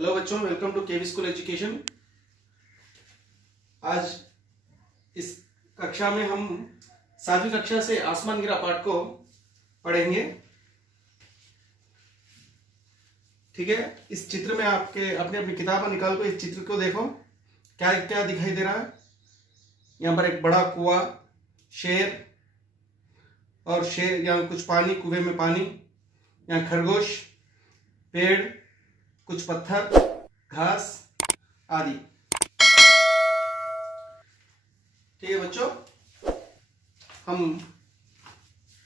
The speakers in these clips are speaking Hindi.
हेलो बच्चों, welcome to KV school education. आज इस कक्षा में हम 7वीं कक्षा से आसमान गिरा पाठ को पढ़ेंगे। ठीक है, इस चित्र में आपके अपनी अपनी किताब निकाल को इस चित्र को देखो, क्या क्या दिखाई दे रहा है। यहाँ पर एक बड़ा कुआं, शेर और शेर, यहाँ कुछ पानी, कुएं में पानी, यहाँ खरगोश, पेड़, कुछ पत्थर, घास आदि। ठीक है बच्चों,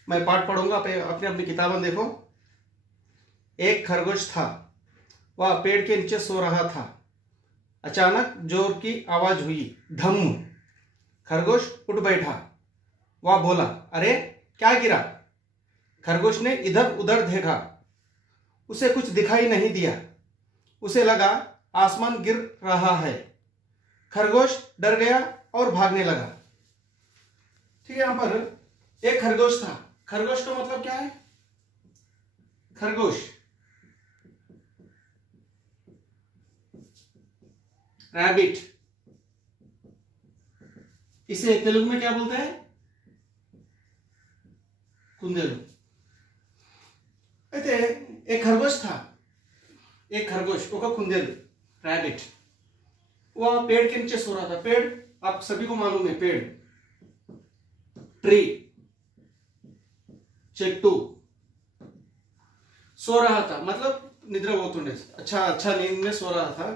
मैं पाठ पढ़ूंगा, अपने अपनी किताबें देखो। एक खरगोश था, वह पेड़ के नीचे सो रहा था। अचानक जोर की आवाज हुई, धम। खरगोश उठ बैठा। वह बोला, अरे क्या गिरा? खरगोश ने इधर उधर देखा, उसे कुछ दिखाई नहीं दिया। उसे लगा आसमान गिर रहा है। खरगोश डर गया और भागने लगा। ठीक है, यहां पर एक खरगोश था। खरगोश का मतलब क्या है? खरगोश, रैबिट। इसे तेलुगु में क्या बोलते हैं? कुंदेलु। एक खरगोश था, एक खरगोश को कुंदेलु, रैबिट। वह पेड़ के नीचे सो रहा था। पेड़ आप सभी को मालूम है, पेड़, ट्री, చెట్టు। सो रहा था मतलब निद्रा పోతుండే, अच्छा नींद में सो रहा था।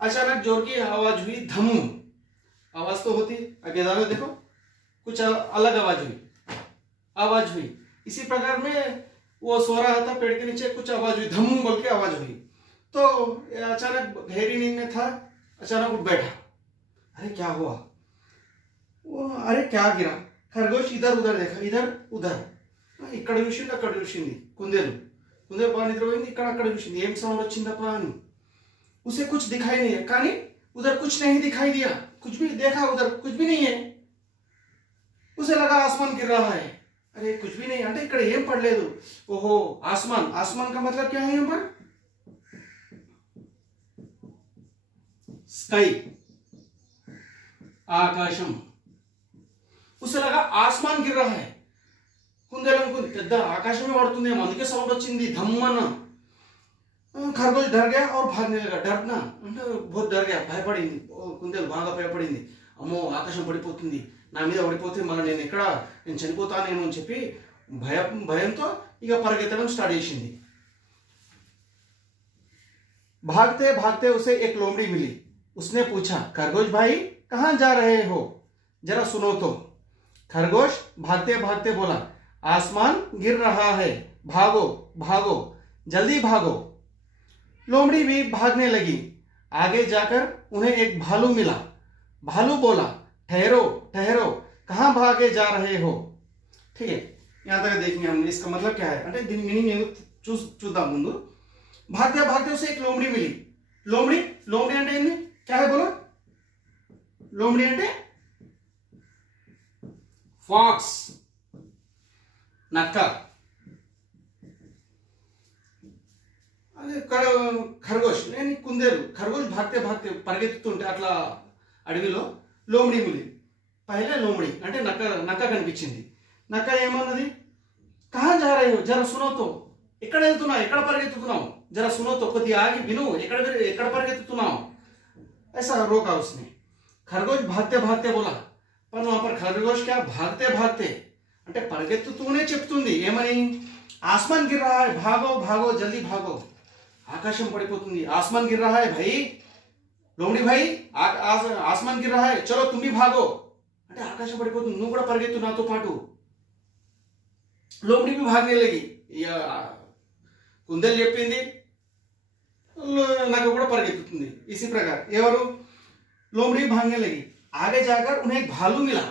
अचानक जोर की आवाज हुई, धम। आवाज तो होती, आगे देखो, कुछ अलग आवाज हुई। इसी प्रकार में वो सो रहा था पेड़ के नीचे, कुछ आवाज हुई, धम बोल के आवाज हुई। तो अचानक गहरी नींद में था, अचानक उठ बैठा। अरे क्या हुआ? अरे क्या गिरा? खरगोश इधर उधर देखा, इधर उधर, ఇక్కడ చూసింది అక్కడ చూసింది, కుందేలు బాగా నిద్రపోయింది, ఇక్కడ చూసింది, ఏం సౌండ్ వచ్చిందప్ప అని। उसे कुछ दिखाई नहीं है, కానీ उधर कुछ नहीं दिखाई दिया। कुछ भी देखा, उधर कुछ भी नहीं है। उसे लगा आसमान गिर रहा है। अरे कुछ भी नहीं అంటే ఇక్కడ ఏం పడలేదు। ఓహో, आसमान का मतलब क्या है यहाँ पर? स्काई, आकाशम। उसे लगा आसमान गिर रहा है। కుందేలు పెద్ద ఆకాశమే పడుతుందేమో, అందుకే సౌండ్ వచ్చింది, ధమ్మన। खरगोश डर गया और भागने लगा। डरना అంటే बहुत डर गया, భయపడింది। కుందేలు బాగా భయపడింది। అమ్మో, ఆకాశం పడిపోతుంది, నా మీద పడిపోతే మళ్ళీ నేను చనిపోతానేమో అని చెప్పి భయంతో ఇక పరిగెత్తడం స్టార్ట్ చేసింది। भागते भागते उसे एक लोमड़ी मिली। उसने पूछा, खरगोश भाई कहां जा रहे हो? जरा सुनो तो। खरगोश भागते भागते बोला, आसमान गिर रहा है, भागो भागो, जल्दी भागो। लोमड़ी भी भागने लगी। आगे जाकर उन्हें एक भालू मिला। भालू बोला, ठहरो ठहरो, कहां भागे जा रहे हो? ठीक है, यहां तक देखेंगे हम। इसका मतलब क्या है అంటే దీని మీనింగ్ చూద్దాం ముందు। भागते भागते उसे एक लोमड़ी मिली। लोमड़ी అంటే ఏంది? क्या है बोलो? लोमड़ी అంటే ఫాక్స్, నక్క। అదే ఖర్గోష్ నేను కుందేలు। ఖర్గోష్ భాగతే భాగతే పరిగెత్తుతుంటే అట్లా అడవిలో లోమడి మిలి। పైలే లోమడి అంటే నక్క కనిపించింది। నక్క ఏమన్నది? కహా జా రహే హో, జరా సునో తో। ఎక్కడ వెళ్తున్నావు, ఎక్కడ పరిగెత్తుతున్నావు, జరా సునో తో, కొద్దిగా ఆగి విను, ఎక్కడ పరిగెత్తుతున్నావు। ऐसा रोका उसने। खरगोश भागते भागते बोला, पर वहां पर खरगोश क्या भागते भागते అంటే పరిగెత్తుతూనే చెప్తుంది ఏమని? आसमान गिर रहा है, भागो भागो, जल्दी भागो, आकाशम पड़िपोतुंदी, आसमान गिर रहा है भाई, लोमड़ी भाई आसमान गिर रहा है, चलो तुम भी भागो అంటే ఆకాశం పడిపోతుంది, నువ్వు కూడా పరిగెత్తు నాతో పాటు। లోమड़ी भी भागने लगी। కుందేలు చెప్పింది, నాకు కూడా పరిగెత్తుతుంది। इसी प्रकार ఎవరు? लोमड़ी भागने लगी। आगे जाकर उन्हें एक भालू मिला।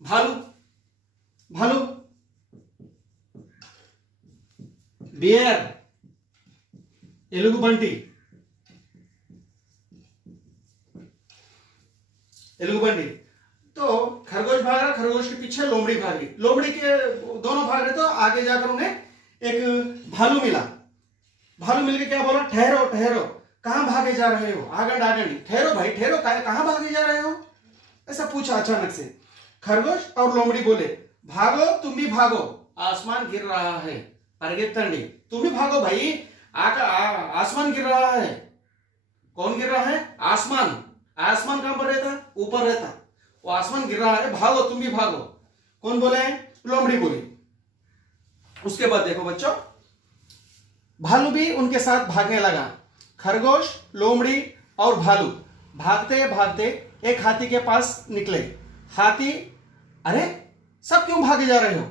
भालू, बियर, एलुगुबंटी। तो खरगोश भाग रहा, खरगोश के पीछे लोमड़ी भागी। लोमड़ी के दोनों भाग रहे, तो आगे जाकर उन्हें एक भालू मिला। भालू मिलके क्या बोला? ठहरो ठहरो, कहाँ भागे जा रहे हो? आगंड आगंडी, ठहरो भाई ठहरो, कहाँ भागे जा रहे हो? ऐसा पूछा अचानक से। खरगोश और लोमड़ी बोले, भागो तुम भी भागो, आसमान गिर रहा है। परगेत्तंडी, तुम भी भागो भाई, आसमान गिर रहा है। कौन गिर रहा है? आसमान। आसमान कहां पर रहता? ऊपर रहता। वो आसमान गिर रहा है, भागो तुम भी भागो। कौन बोले? लोमड़ी बोली। उसके बाद देखो बच्चों, भालू भी उनके साथ भागने लगा। खरगोश, लोमड़ी और भालू भागते भागते एक हाथी के पास निकले। हाथी, अरे सब क्यों भागे जा रहे हो?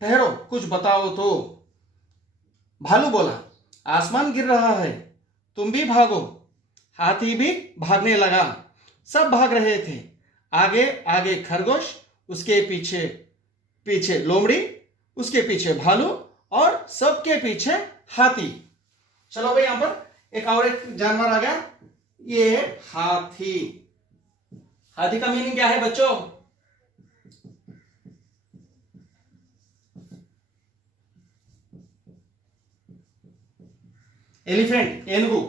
ठहरो, कुछ बताओ तो। भालू बोला, आसमान गिर रहा है, तुम भी भागो। हाथी भी भागने लगा। सब भाग रहे थे। आगे आगे खरगोश, उसके पीछे पीछे लोमड़ी, उसके पीछे भालू और सबके पीछे हाथी। चलो भाई, यहां पर एक जानवर आ गया, ये है हाथी। हाथी का मीनिंग क्या है बच्चों? एलिफेंट, एनुगु।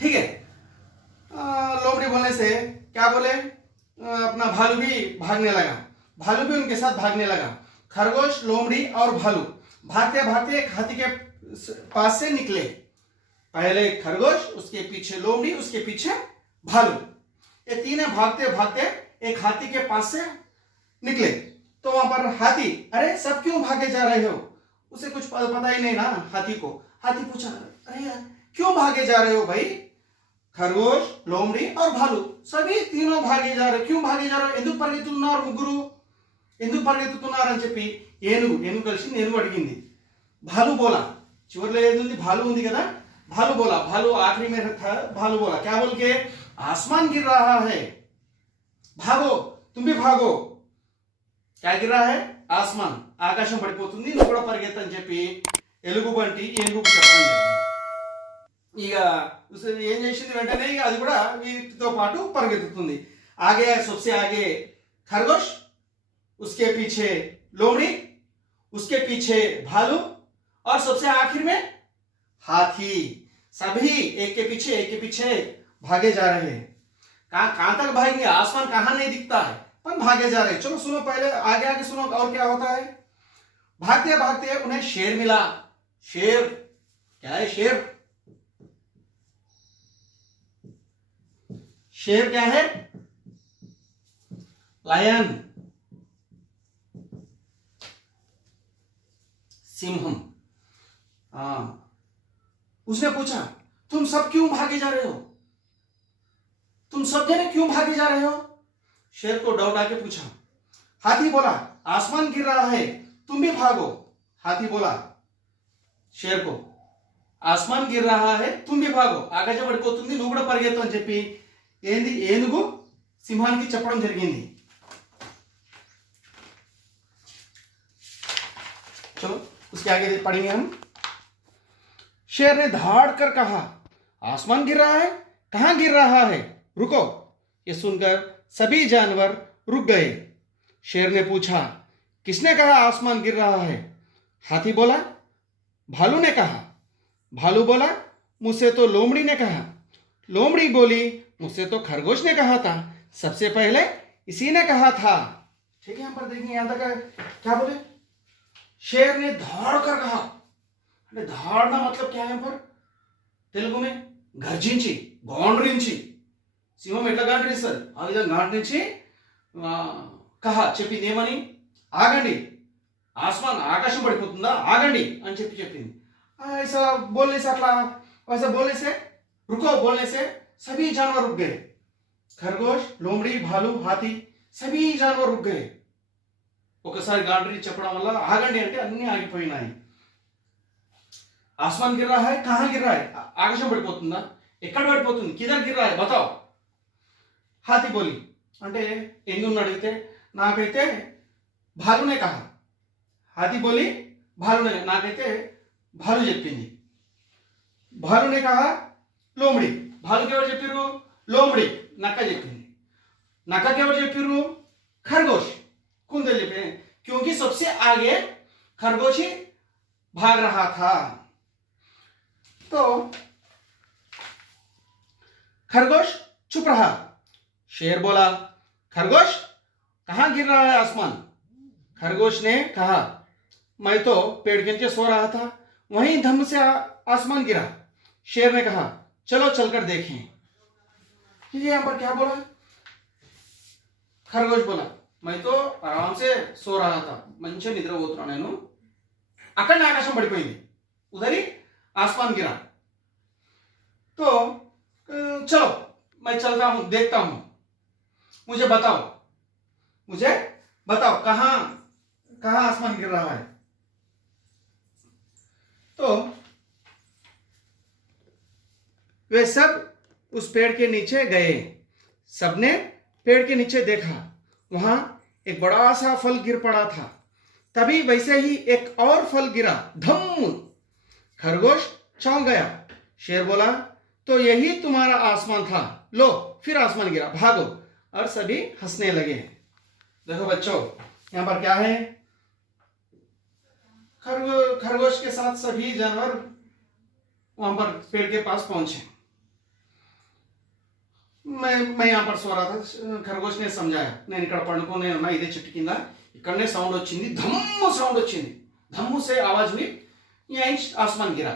ठीक है। लोमड़ी बोलने से क्या बोले? अपना भालू भी भागने लगा। भालू भी उनके साथ भागने लगा। खरगोश, लोमड़ी और भालू भागते भागते एक हाथी के पास से निकले। पहले खरगोश, उसके पीछे लोमड़ी, उसके पीछे भालू। ये तीनों भागते भागते एक हाथी के पास से निकले। तो वहां पर हाथी, अरे सब क्यों भागे जा रहे हो? उसे कुछ पता ही नहीं ना हाथी को। हाथी पूछा, अरे यार क्यों भागे जा रहे हो भाई? खरगोश, लोमड़ी और भालू सभी तीनों भागे जा रहे। क्यों भागे जा रहे? ఎందుకు పరిగెత్తుతున్నారు ముగ్గురు? ఎందుకు పరిగెత్తుతున్నారు అని చెప్పి ఏనుగు కలిసి ఏనుగు అడిగింది. भालू बोला, చివర్లో ఏది? भालू ఉంది కదా. भालू बोला, भालू आखिरी में था। भालू बोला क्या बोल के? आसमान गिर रहा है, भागो तुम भी भागो। क्या गिर रहा है? ఆస్మాన్, ఆకాశం పడిపోతుంది, నువ్వు కూడా పరిగెత్తని చెప్పి ఎలుగుబంటి ఏనుగుకు చెప్పడం జరిగింది. ఇక ఏం చేసింది? వెంటనే ఇక అది కూడా వీటితో పాటు పరిగెత్తుతుంది. आगे सबसे आगे खरगोश, उसके पीछे लोमड़ी, उसके पीछे भालू और सबसे आखिर में हाथी। सभी एक के पीछे भागे जा रहे हैं। कहां तक भागेंगे? आसमान कहां नहीं दिखता है, पर भागे जा रहे हैं। चलो सुनो, पहले आगे आगे सुनो और क्या होता है। भागते भागते उन्हें शेर मिला। शेर क्या है? शेर, शेर क्या है? लायन, सिंहम। हाँ, उसने पूछा, तुम सब क्यों भागे जा रहे हो? तुम सब जने क्यों भागे जा रहे हो? शेर को डाउट आके पूछा। हाथी बोला, आसमान गिर रहा है, तुम भी भागो। हाथी बोला शेर को, आसमान गिर रहा है, तुम भी भागो, ఆకాశం పడిపోతుంది, నువ్వు కూడా పరిగెత్తు అని చెప్పి ఏంది ఏనుగు సింహానికి చెప్పడం జరిగింది. चलो उसके आगे पढ़ेंगे हम। शेर ने धाड़ कर कहा, आसमान गिर रहा है? कहां गिर रहा है? रुको। ये सुनकर सभी जानवर रुक गए। शेर ने पूछा, किसने कहा आसमान गिर रहा है? हाथी बोला, भालू ने कहा। भालू बोला, मुझसे तो लोमड़ी ने कहा। लोमड़ी बोली, मुझसे तो खरगोश ने कहा था। सबसे पहले इसी ने कहा था। ठीक है, यहां पर देखिए, यहां तक क्या बोले? शेर ने धाड़ कर कहा। धाड़ना मतलब क्या है? यहाँ पर तेलुगु में गर्जिंची, గౌండ్రించి, సింహం ఎట్లా గాండ్రిస్తారు ఆ విధంగా గాండ్రించి కహా చెప్పింది. ఏమని? ఆగండి, ఆస్మాన్ ఆకాశం పడిపోతుందా, ఆగండి అని చెప్పింది. ऐसा बोलने से अटला, वैसा बोलने से, रुको बोलने से सभी जानवर रुक गए। खरगोश, लोमड़ी, भालू, हाथी सभी जानवर रुक गए। ఒకసారి గాండ్రి చెప్పడం వల్ల ఆగండి అంటే అన్ని ఆగిపోయినాయి. ఆస్మాన్ గిర్ రహా హై, కహాं గిర్ రహా హై? ఆకాశం పడిపోతుందా? ఎక్కడ పడిపోతుంది? కిధర్ గిర్ రహా హై బతాओ. हाथी बोली, అంటే ఎందుకు అడిగితే నాకైతే భాలునే కహా. हाथी बोली, భాలునే, నాకైతే భాలు చెప్పింది. భాలునే కహా లోమడి. భాలుకి ఎవరు చెప్పిర్రు? లోమడి. నక్క చెప్పింది. నక్కకి ఎవరు చెప్పిర్రు? खरगोश. कुंदल लिपे, क्योंकि सबसे आगे खरगोश ही भाग रहा था। तो खरगोश चुप रहा। शेर बोला, खरगोश कहां गिर रहा है आसमान? खरगोश ने कहा, मैं तो पेड़ के नीचे सो रहा था, वहीं धम से आसमान गिरा। शेर ने कहा, चलो चलकर देखें। ये यहां पर क्या बोला? खरगोश बोला, मैं तो आराम से सो रहा था, మంచిగా నిద్రపోతున్నా నేను, అక్కడనే ఆకాశం పడిపోయింది, उधर ही आसमान गिरा। तो चलो मैं चलता हूं, देखता हूं, मुझे बताओ कहां कहां आसमान गिर रहा है। तो वे सब उस पेड़ के नीचे गए। सबने पेड़ के नीचे देखा, वहां एक बड़ा सा फल गिर पड़ा था। तभी वैसे ही एक और फल गिरा, धम। खरगोश चौंक गया। शेर बोला, तो यही तुम्हारा आसमान था, लो फिर आसमान गिरा, भागो। और सभी हंसने लगे। देखो बच्चों, यहां पर क्या है? खरगोश के साथ सभी जानवर वहां पर पेड़ के पास पहुंचे। मैं यहां पर सो रहा था, खरगोश ने समझाया, నేను ఇక్కడ పడుకునే ఉన్నా ఇదే చెట్టు కింద, ఇక్కడనే సౌండ్ వచ్చింది, धम्म साउंड వచ్చింది, धम्म से आवाज हुई, यहीं आसमान गिरा।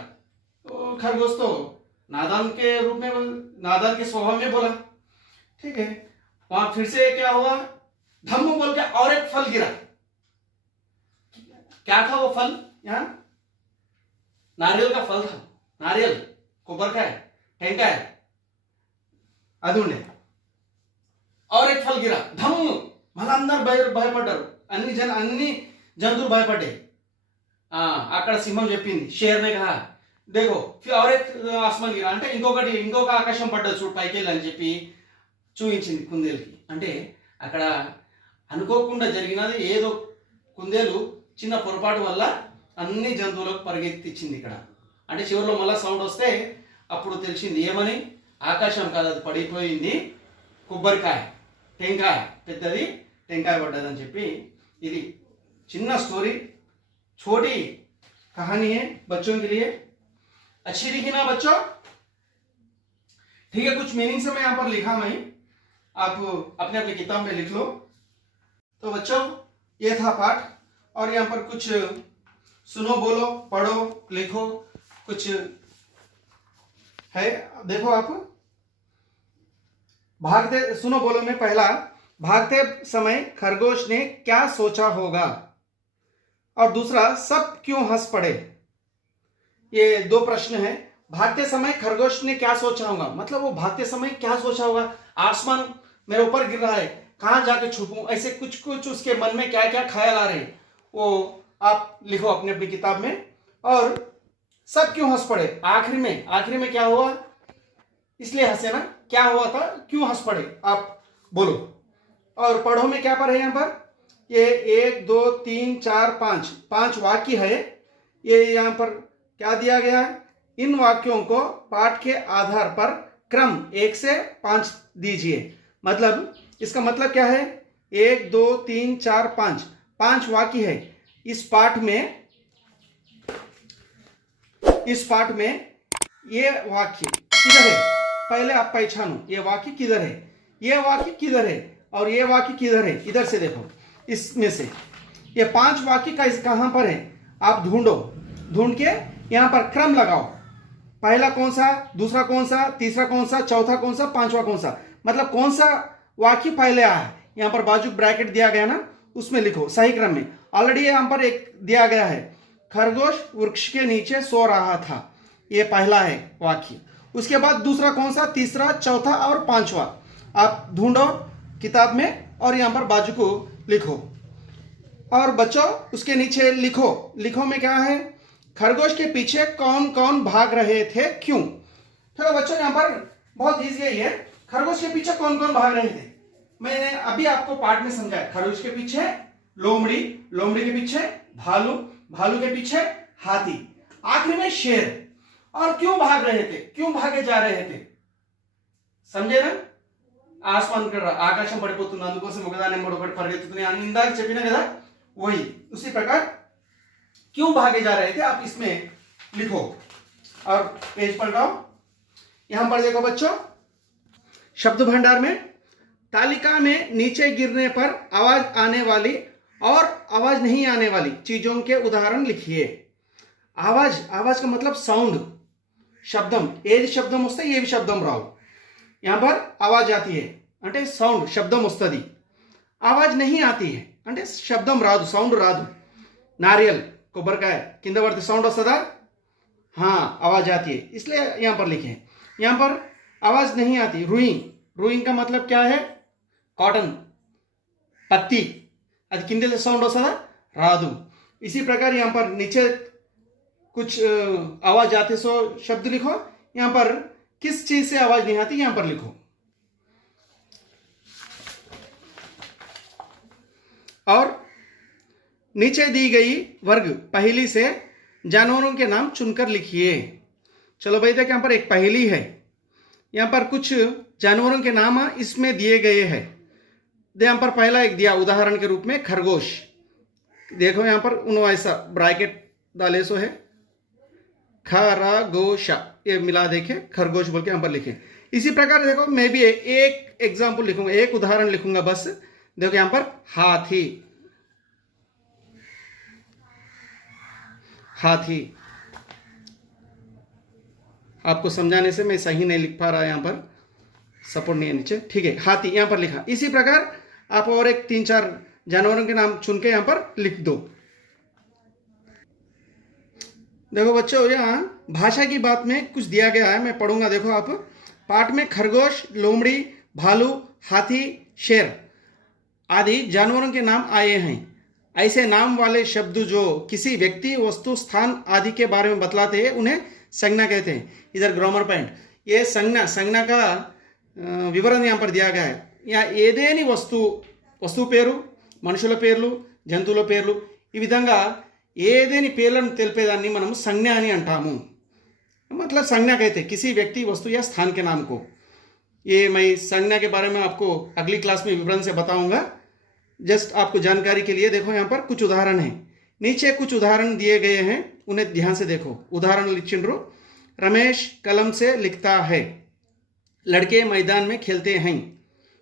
तो खरगोश तो नादान के रूप में, नादान के स्वभाव में बोला, ठीक है। वहां फिर से क्या हुआ? धम्म बोल के और एक फल गिरा। क्या था वो फल? यहाँ नारियल का फल था, नारियल, కొబ్బరికాయ, టెంకాయ, అదుండే। और एक फल गिरा, धम्म। మళ్ళీ అందరు భయపడ్డారు, అన్ని జంతువులు భయపడ్డాయి। అక్కడ సింహం చెప్పింది, షేర్ నే కహా, देखो फिर और एक आसमान गिरा, అంటే ఇంకొక ఆకాశం పడ్డది చూడు పైకి వెళ్ళి అని చెప్పి చూపించింది కుందేలుకి। అంటే అక్కడ అనుకోకుండా జరిగినది, ఏదో కుందేలు చిన్న పొరపాటు వల్ల అన్ని జంతువులకు పరిగెత్తిచ్చింది ఇక్కడ। అంటే చివరిలో మళ్ళీ సౌండ్ వస్తే అప్పుడు తెలిసింది ఏమని, ఆకాశం కాదు అది పడిపోయింది, కొబ్బరికాయ, టెంకాయ, పెద్దది టెంకాయ పడ్డదని చెప్పి। ఇది చిన్న స్టోరీ, छोटी कहानी है बच्चों के लिए। अच्छी लिखी ना बच्चों? ठीक है, कुछ मीनिंग से मैं यहां पर लिखा नहीं, आप अपने अपनी किताब में लिख लो। तो बच्चों ये था पाठ, और यहां पर कुछ सुनो, बोलो, पढ़ो, लिखो, कुछ है, देखो आप। भागते सुनो बोलो में पहला, भागते समय खरगोश ने क्या सोचा होगा, और दूसरा सब क्यों हंस पड़े। ये दो प्रश्न हैं। भागते समय खरगोश ने क्या सोचा होगा, मतलब वो भागते समय क्या सोचा होगा, आसमान मेरे ऊपर गिर रहा है, कहां जाके छुपूं, ऐसे कुछ उसके मन में क्या क्या ख्याल आ रहे हैं, वो आप लिखो अपनी अपनी किताब में। और सब क्यों हंस पड़े, आखिरी में क्या हुआ, इसलिए हंसे ना, क्या हुआ था, क्यों हंस पड़े, आप बोलो। और पढ़ो में क्या पढ़े, यहां पर ये 1 2 3 4 5 वाक्य है। ये यहां पर क्या दिया गया है, इन वाक्यों को पाठ के आधार पर क्रम 1 से 5 दीजिए। मतलब इसका मतलब क्या है, 1 2 3 4 5 वाक्य है। इस पाठ में ये वाक्य किधर है, पहले आप पहचानो, ये वाक्य किधर है, ये वाक्य किधर है, और ये वाक्य किधर है, इधर से देखो, इसमें से ये 5 वाक्य का कहां पर है, आप ढूंढ के यहां पर क्रम लगाओ, पहला कौन सा, दूसरा कौन सा, तीसरा कौन सा, चौथा कौन सा, पांचवा कौन सा, मतलब कौन सा वाक्य पहले आया है। यहां पर बाजू ब्रैकेट दिया गया ना, उसमें लिखो सही क्रम में। ऑलरेडी यहां पर एक दिया गया है, खरगोश वृक्ष के नीचे सो रहा था, ये पहला है वाक्य। उसके बाद दूसरा कौन सा, तीसरा, चौथा और पांचवा, आप ढूंढो किताब में और यहां पर बाजू को लिखो। और बच्चों उसके नीचे लिखो में क्या है, खरगोश के पीछे कौन कौन भाग रहे थे, क्यों। चलो बच्चों यहां पर बहुत इजी है, खरगोश के पीछे कौन कौन भाग रहे थे, मैंने अभी आपको पाठ में समझाया। खरगोश के पीछे लोमड़ी, लोमड़ी के पीछे भालू, भालू के पीछे हाथी, आखिर में शेर। और क्यों भाग रहे थे, क्यों भागे जा रहे थे, समझे ना। ఆస్మాన్ ఆకాశం పడిపోతుంది, అందుకోసం ఒకదాని ఒకటి పరిగెత్తుతున్నాయి అని ఇందాక చెప్పినా కదా, वही उसी प्रकार क्यों भागे जा रहे थे आप इसमें लिखो। और पेज पलटाओ, यहां पर देखो बच्चों, शब्द भंडार में तालिका में नीचे गिरने पर आवाज आने वाली और आवाज नहीं आने वाली चीजों के उदाहरण लिखिए। आवाज, आवाज का मतलब साउंड, शब्दम, ఏది శబ్దం వస్తే ఏవి శబ్దం రావు। यहाँ पर आवाज आती है అంటే సౌండ్, శబ్దం వస్తుంది। आवाज नहीं आती है అంటే శబ్దం రాదు, సౌండ్ రాదు। नारियल, కొబ్బరికాయ కింద పడితే సౌండ్ వస్తుందా? हाँ, आवाज आती है, इसलिए यहाँ पर लिखे। यहाँ पर आवाज नहीं आती। रुई, रुई का मतलब क्या है? कॉटन, पत्ती, అది కింద సౌండ్ వస్తుందా? రాదు। इसी प्रकार यहाँ पर नीचे कुछ आवाज आते सो शब्द लिखो। यहाँ पर किस चीज से आवाज नहीं आती यहाँ पर लिखो। और नीचे दी गई वर्ग पहेली से जानवरों के नाम चुनकर लिखिए। चलो भाई, देखिए यहाँ पर एक पहेली है। यहाँ पर कुछ जानवरों के नाम इसमें दिए गए हैं। यहाँ पर पहला एक दिया उदाहरण के रूप में खरगोश। देखो यहाँ पर उन ऐसा ब्रैकेट डाले सो है खरगोश, ये मिला देखे खरगोश बोल के यहाँ पर लिखे। इसी प्रकार देखो मैं भी एक एग्जाम्पल लिखूंगा, एक उदाहरण लिखूंगा बस। देखो यहाँ पर हाथी, हाथी। आपको समझाने से मैं सही नहीं लिख पा रहा, यहाँ पर सपोर्ट नहीं है नीचे, ठीक है। हाथी यहाँ पर लिखा। इसी प्रकार आप और एक 3-4 जानवरों के नाम चुन के यहाँ पर लिख दो। देखो बच्चों, यहाँ भाषा की बात में कुछ दिया गया है, मैं पढ़ूंगा। देखो आप, पाठ में खरगोश, लोमड़ी, भालू, हाथी, शेर आदि जानवरों के नाम आए हैं। ऐसे नाम वाले शब्द जो किसी व्यक्ति, वस्तु, स्थान आदि के बारे में बतलाते हैं उन्हें संज्ञा कहते हैं। इधर ग्रामर पॉइंट, ये संज्ञा, संज्ञा का వివరణ यहाँ पर दिया गया है। या ఏదేని వస్తువు పేరు, మనుషుల పేర్లు, జంతువుల పేర్లు, ఈ విధంగా ఏదేని పేర్లను తెలిపేదాన్ని మనం సంజ్ఞ అని అంటాము। मतलब संज्ञा कहते हैं किसी व्यक्ति, वस्तु या स्थान के नाम को। ये मैं संज्ञा के बारे में आपको अगली क्लास में विवरण से बताऊंगा। जस्ट आपको जानकारी के लिए देखो यहाँ पर कुछ उदाहरण है। नीचे कुछ उदाहरण दिए गए हैं, उन्हें ध्यान से देखो। उदाहरण लिखिंड्रो। रमेश कलम से लिखता है, लड़के मैदान में खेलते हैं,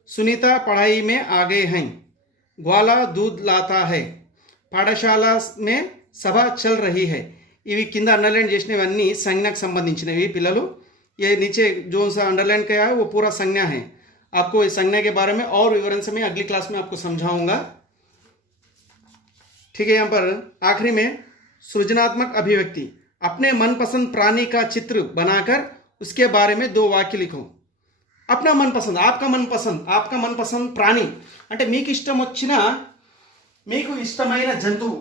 सुनीता पढ़ाई में आगे हैं, ग्वाला दूध लाता है, పాఠశాల में సభ चल रही है। ఇవి కింద అండర్లైన్ చేసినవన్నీ సంజ్ఞకు సంబంధించినవి పిల్లలు। ये नीचे जो सा अंडरलाइन किया है वो पूरा संज्ञा है। आपको इस संज्ञा के बारे में और विवरण से मैं अगली क्लास में आपको समझाऊंगा, ठीक है। यहाँ पर आखिरी में सृजनात्मक अभिव्यक्ति। अपने मनपसंद प्राणी का चित्र बनाकर उसके बारे में 2 वाक्य लिखो। अपना मनपसंद, आपका मनपसंद प्राणी అంటే మీకు ఇష్టం వచ్చిన, మీకు ఇష్టమైన జంతువు,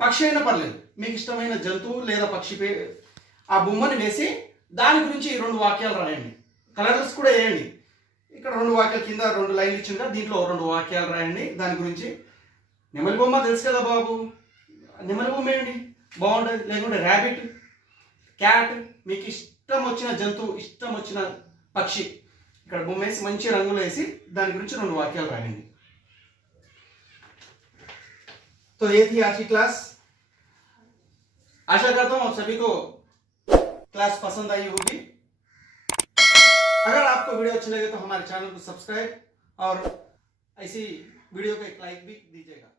పక్షి అయినా పర్లేదు, మీకు ఇష్టమైన జంతువు లేదా పక్షి ఆ బొమ్మని వేసి దాని గురించి 2 వాక్యాలు రాయండి। కలర్స్ కూడా వేయండి। ఇక్కడ 2 వాక్యాలు, కింద 2 లైన్లు ఇచ్చింది కదా, దీంట్లో 2 వాక్యాలు రాయండి దాని గురించి। నెమలి బొమ్మ తెలుసు కదా బాబు, నెమలి బొమ్మ వేయండి, బాగుంటుంది। లేకుంటే ర్యాబిట్, క్యాట్, మీకు ఇష్టం వచ్చిన జంతువు, ఇష్టం వచ్చిన పక్షి ఇక్కడ బొమ్మ వేసి మంచి రంగులు వేసి దాని గురించి 2 వాక్యాలు రాయండి। तो ये थी आज की क्लास। आशा करता हूं आप सभी को क्लास पसंद आई होगी। अगर आपको वीडियो अच्छी लगे तो हमारे चैनल को सब्सक्राइब और ऐसी वीडियो को एक लाइक भी दीजिएगा।